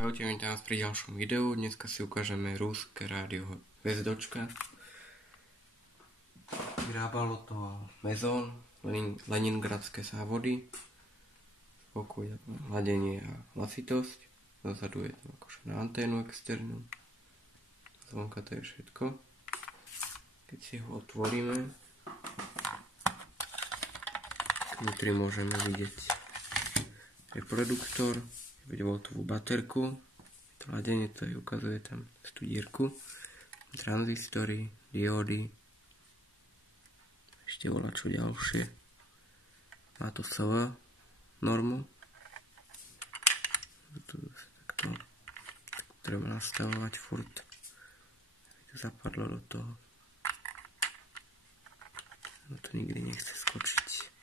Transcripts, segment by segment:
Čaute, vítam vás pri ďalšom videu. Dneska si ukážeme ruské rádio Hvezdočka. Vyrábalo to Mezon, Leningradské závody. Zboku je hladenie a hlasitosť. Dozadu je to akože na anténu externú. Zvonka to je všetko. Keď si ho otvoríme, vnútri môžeme vidieť reproduktor, 9V baterku, to hladenie, to je, ukazuje tam tú dierku, tranzistory, diódy, ešte voľačo ďalšie. Má to SV normu, takto treba nastavovať furt, aby to zapadlo do toho. No to nikdy nechce skočiť.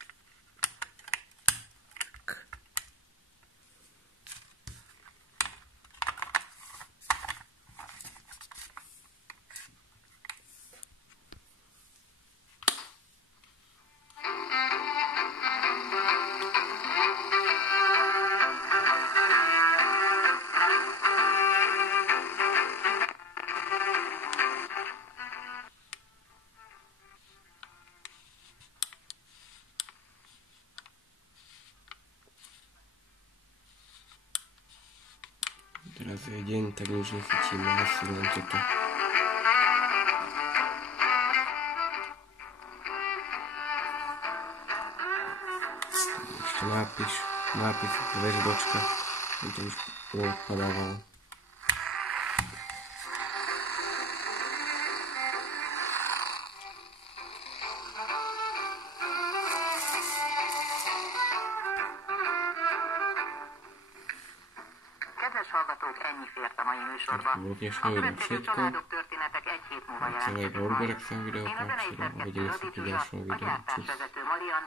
Teraz je deň, tak už nechytíme asi len toto. Ešte nápis Hvezdočka, to už odpadávalo. Kedves hallgatók, ennyi fért a mai műsorba. A következő családok történetek egy hét múlva jelentkeznek majd. Én a zenei szerkesztő Rödi Gyula, a gyártásvezető Marian